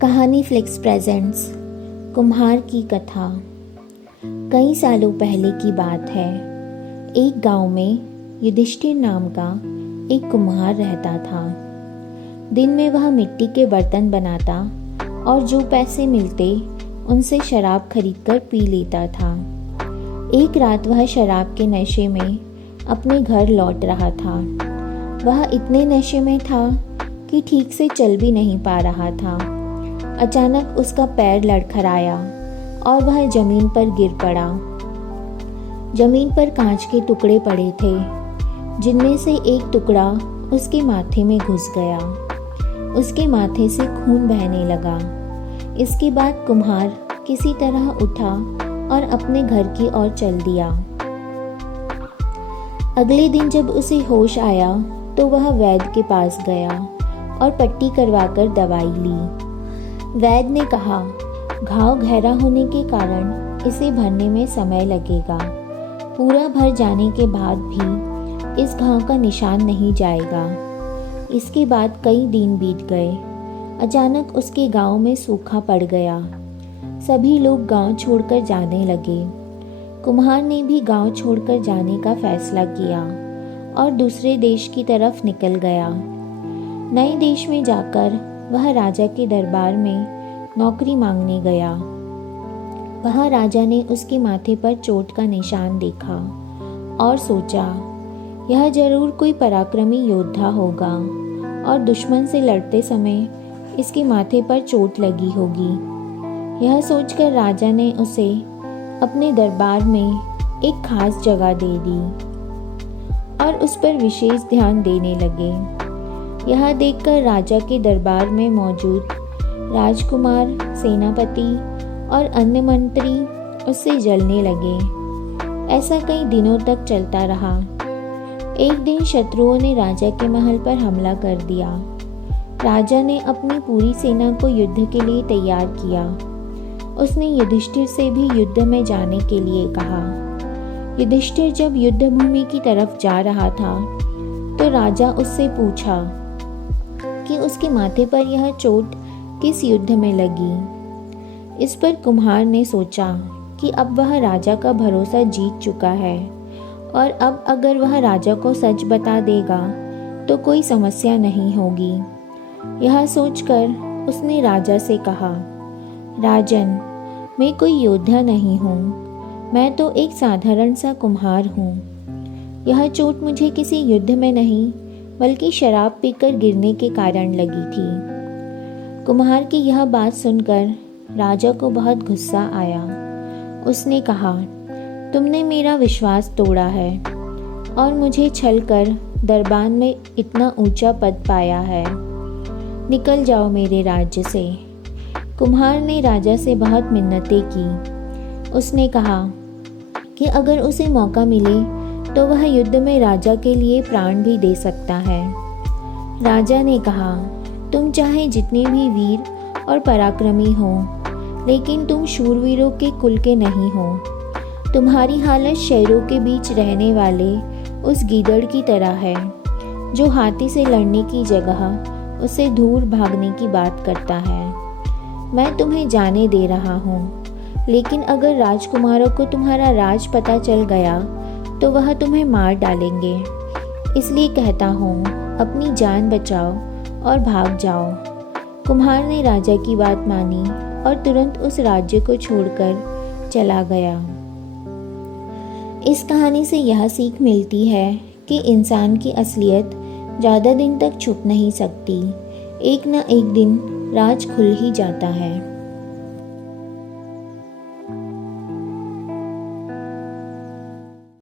कहानी flix presents कुम्हार की कथा। कई सालों पहले की बात है। एक गांव में युधिष्ठिर नाम का एक कुम्हार रहता था। दिन में वह मिट्टी के बर्तन बनाता और जो पैसे मिलते उनसे शराब खरीदकर पी लेता था। एक रात वह शराब के नशे में अपने घर लौट रहा था। वह इतने नशे में था कि ठीक से चल भी नहीं पा रहा था। अचानक उसका पैर लड़खड़ाया और वह जमीन पर गिर पड़ा। जमीन पर कांच के टुकड़े पड़े थे, जिनमें से एक टुकड़ा उसके माथे में घुस गया। उसके माथे से खून बहने लगा। इसके बाद कुम्हार किसी तरह उठा और अपने घर की ओर चल दिया। अगले दिन जब उसे होश आया तो वह वैद्य के पास गया और पट्टी करवाकर दवाई ली। वैद्य ने कहा, घाव गहरा होने के कारण इसे भरने में समय लगेगा। पूरा भर जाने के बाद भी इस घाव का निशान नहीं जाएगा। इसके बाद कई दिन बीत गए। अचानक उसके गांव में सूखा पड़ गया। सभी लोग गांव छोड़कर जाने लगे। कुम्हार ने भी गांव छोड़कर जाने का फैसला किया और दूसरे देश की तरफ निकल गया। नए देश में जाकर वह राजा के दरबार में नौकरी मांगने गया। वहाँ राजा ने उसके माथे पर चोट का निशान देखा और सोचा, यह जरूर कोई पराक्रमी योद्धा होगा और दुश्मन से लड़ते समय इसके माथे पर चोट लगी होगी। यह सोचकर राजा ने उसे अपने दरबार में एक खास जगह दे दी और उस पर विशेष ध्यान देने लगे। यह देखकर राजा के दरबार में मौजूद राजकुमार, सेनापति और अन्य मंत्री उससे जलने लगे। ऐसा कई दिनों तक चलता रहा। एक दिन शत्रुओं ने राजा के महल पर हमला कर दिया। राजा ने अपनी पूरी सेना को युद्ध के लिए तैयार किया। उसने युधिष्ठिर से भी युद्ध में जाने के लिए कहा। युधिष्ठिर जब युद्ध भूमि की तरफ जा रहा था तो राजा उससे पूछा कि उसके माथे पर यह चोट किस युद्ध में लगी। इस पर कुम्हार ने सोचा कि अब वह राजा का भरोसा जीत चुका है और अब अगर वह राजा को सच बता देगा तो कोई समस्या नहीं होगी। यह सोचकर उसने राजा से कहा, राजन, मैं कोई योद्धा नहीं हूँ। मैं तो एक साधारण सा कुम्हार हूँ। यह चोट मुझे किसी युद्ध में नहीं बल्कि शराब पीकर गिरने के कारण लगी थी। कुम्हार की यह बात सुनकर राजा को बहुत गुस्सा आया। उसने कहा, तुमने मेरा विश्वास तोड़ा है और मुझे छल कर दरबार में इतना ऊंचा पद पाया है। निकल जाओ मेरे राज्य से। कुम्हार ने राजा से बहुत मिन्नतें की। उसने कहा कि अगर उसे मौका मिले तो वह युद्ध में राजा के लिए प्राण भी दे सकता है। राजा ने कहा, तुम चाहे जितने भी वीर और पराक्रमी हो, लेकिन तुम शूरवीरों के कुल के नहीं हो। तुम्हारी हालत शेरों के बीच रहने वाले उस गीदड़ की तरह है, जो हाथी से लड़ने की जगह उससे दूर भागने की बात करता है। मैं तुम्हें जाने दे रहा हूँ, लेकिन अगर राजकुमारों को तुम्हारा राज पता चल गया तो वह तुम्हें मार डालेंगे। इसलिए कहता हूँ, अपनी जान बचाओ और भाग जाओ। कुम्हार ने राजा की बात मानी और तुरंत उस राज्य को छोड़कर चला गया। इस कहानी से यह सीख मिलती है कि इंसान की असलियत ज़्यादा दिन तक छुप नहीं सकती। एक न एक दिन राज खुल ही जाता है।